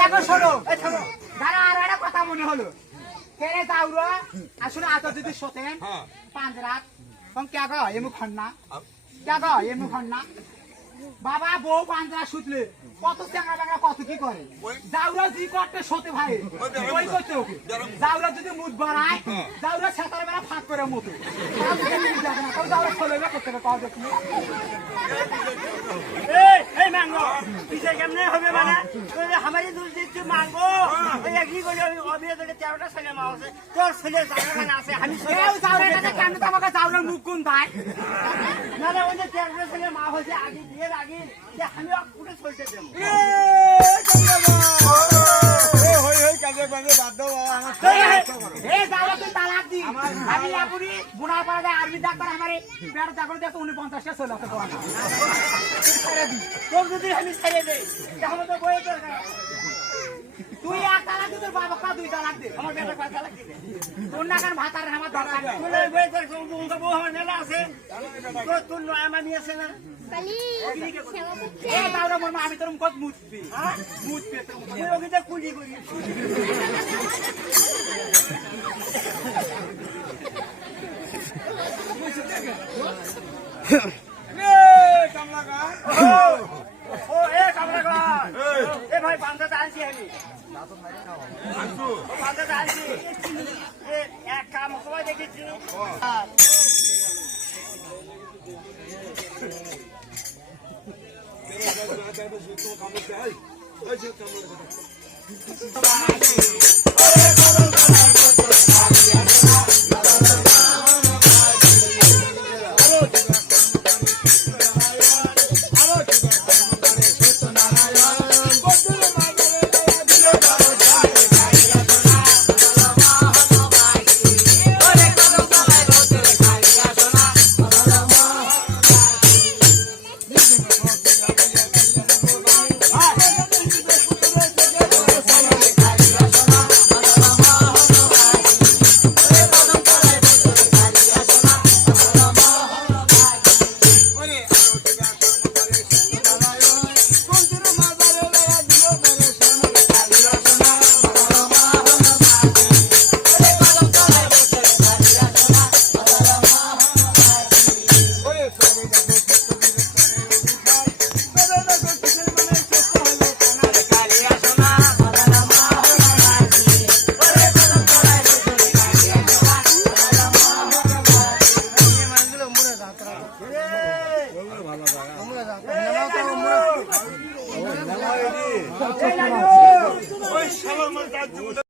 দেখো শোনো দাঁড়া আর একটা কথা মনে হলো। কেড়ে তাউরা আসলে আত যদি শোতেন হ্যাঁ। পাঁচ রাত। কে গো এমু খন্না কে গো এমু বাবা বউ রাত শুতলে কত চাঙ্গা বাঙ্গা কত কি করে? দাউরা জি করতে শোতে ভাই। ওই। করতে ওকে। দাউরা যদি মুদ বাড়ায় হ্যাঁ। দাউরা ছাতার বেলা ফাঁক করে মতো। দাউরা খোলে করতে হবে কত দেখি। এই এই মাঙ্গো কেমনে হবে মানে? আমারই দোষ দিচ্ছি মাঙ্গো। ওই একই করে তেরোটা ছেলে মা আছে। তোর ছেলে জায়গাখানে আছে আমি ছেলে। দাউরা কাছে কেন তোমাকে দাউরার মুখ গুণ দেয় না না ওই যে তেরোটা ছেলে মা হয়েছে আগে বিয়ের আগে আমি পুরো চলতে দেবো। আমি আপনি বুড়ার পাড়া আর্মি ডাক্তার আমারে চাকরি দেখো উনি পঞ্চাশটা চলে আসতে তোর যদি আমি ছেড়ে দেই তাহলে তো দরকার তুই এক তালাক দি তোর বাবা কা দুই তালাক দে আমার বেটা কথা লাগছে তোর না কারণ ভাতার আমার দরকার নেই। তুই ওই বইয়ের দরকার উনকা বউ আমার মেলা আছে? তোর তোর নয় মানি আছে না? siapa এ দাউরা মোর মা আমি তোর মুখত মুছবি। হ্যাঁ? মুছবি তোর। তুই ওকে কুলি করি ও এ কামরা কর এ ভাই পান্তা আনছি আমি আনছো পান্তা আনছি এ এক কাম সবাই দেখেছি ওই শালা আমার জুতো